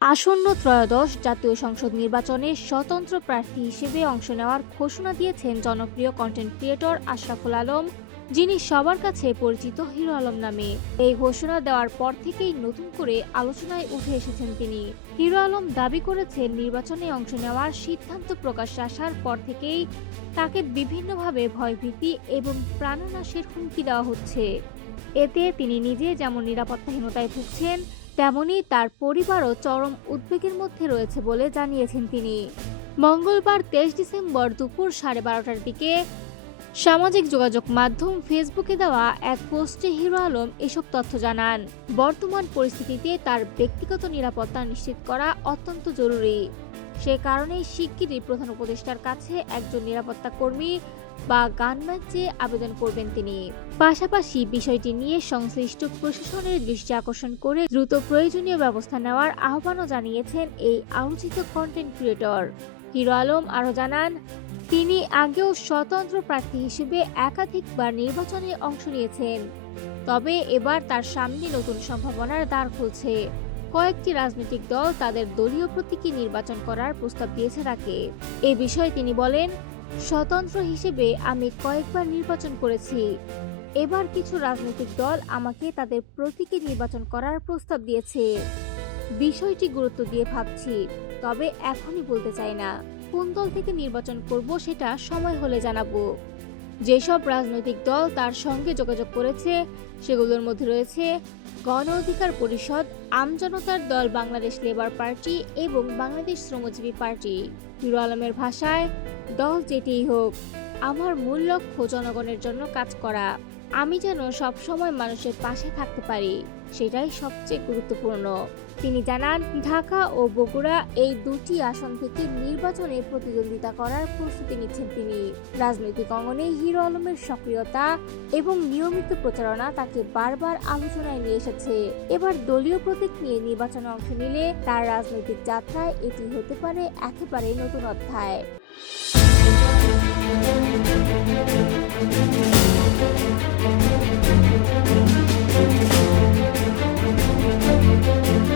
আসন্ন ত্রয়োদশ জাতীয় সংসদ নির্বাচনে স্বতন্ত্র প্রার্থী হিসেবে অংশ নেওয়ার ঘোষণা দিয়েছেন জনপ্রিয় কন্টেন্ট ক্রিয়েটর আশরাফুল আলম, যিনি সবার কাছে পরিচিত হিরো আলম নামে। এই ঘোষণা দেওয়ার পর থেকেই নতুন করে আলোচনায় উঠে এসেছেন তিনি। হিরো আলম দাবি করেছেন, নির্বাচনে অংশ নেওয়ার সিদ্ধান্ত প্রকাশ্যে আসার পর থেকেই তাকে বিভিন্নভাবে ভয়ভীতি এবং প্রাণনাশের হুমকি দেওয়া হচ্ছে। এতে তিনি নিজে যেমন নিরাপত্তাহীনতায় ভুগছেন, তেমনি তার পরিবারও চরম উদ্বেগের মধ্যে রয়েছে বলে জানিয়েছেন তিনি। মঙ্গলবার 23 ডিসেম্বর দুপুর 12:30টার দিকে সামাজিক যোগাযোগ মাধ্যম ফেসবুকে দেওয়া এক পোস্টে হিরো আলম এসব তথ্য জানান। বর্তমান পরিস্থিতিতে তার ব্যক্তিগত নিরাপত্তা নিশ্চিত করা অত্যন্ত জরুরি। সে কারণেই শিগগিরই প্রধান উপদেষ্টার কাছে একজন নিরাপত্তা কর্মী বা গানম্যান চেয়ে আবেদন করবেন তিনি। পাশাপাশি বিষয়টি নিয়ে সংশ্লিষ্ট প্রশাসনের দৃষ্টি আকর্ষণ করে দ্রুত প্রয়োজনীয় ব্যবস্থা নেওয়ার আহ্বানও জানিয়েছেন এই আলোচিত কন্টেন্ট ক্রিয়েটর। হিরো আলম আরও জানান, তিনি আগেও স্বতন্ত্র প্রার্থী হিসেবে একাধিকবার নির্বাচনে অংশ নিয়েছেন, তবে এবার তার সামনে নতুন সম্ভাবনার দ্বার খুলছে। কয়েকটি রাজনৈতিক দল তাদের দলীয় প্রতীকে নির্বাচন করার প্রস্তাব দিয়েছে তাকে। এ বিষয়ে তিনি বলেন, স্বতন্ত্র হিসেবে আমি কয়েকবার নির্বাচন করেছি। এবার কিছু রাজনৈতিক দল আমাকে তাদের প্রতীকে নির্বাচন করার প্রস্তাব দিয়েছে। বিষয়টি গুরুত্ব দিয়ে ভাবছি, তবে এখনই বলতে চাই না। কোন দল থেকে নির্বাচন করব সেটা সময় হলে জানাবো। যেসব রাজনৈতিক দল তার সঙ্গে যোগাযোগ করেছে সেগুলোর মধ্যে রয়েছে গণ অধিকার পরিষদ, আমজনতার দল, বাংলাদেশ লেবার পার্টি এবং বাংলাদেশ শ্রমজীবী পার্টি। হিরো আলমের ভাষায়, দল যেটিই হোক, আমার মূল লক্ষ্য জনগণের জন্য কাজ করা। আমি যেন সব সময় মানুষের পাশে থাকতে পারি, সেটাই সবচেয়ে গুরুত্বপূর্ণ। তিনি জানান, ঢাকা ও বগুড়া এই দুটি আসন থেকে নির্বাচনে প্রতিদ্বন্দ্বিতা করার প্রস্তুতি নিচ্ছেন তিনি। রাজনৈতিক অঙ্গনে হিরো আলমের সক্রিয়তা এবং নিয়মিত প্রচারণা তাকে বারবার আলোচনায় নিয়ে এসেছে। এবার দলীয় প্রতীক নিয়ে নির্বাচনে অংশ নিলে তার রাজনৈতিক যাত্রায় এটি হতে পারে একেবারে নতুন অধ্যায়।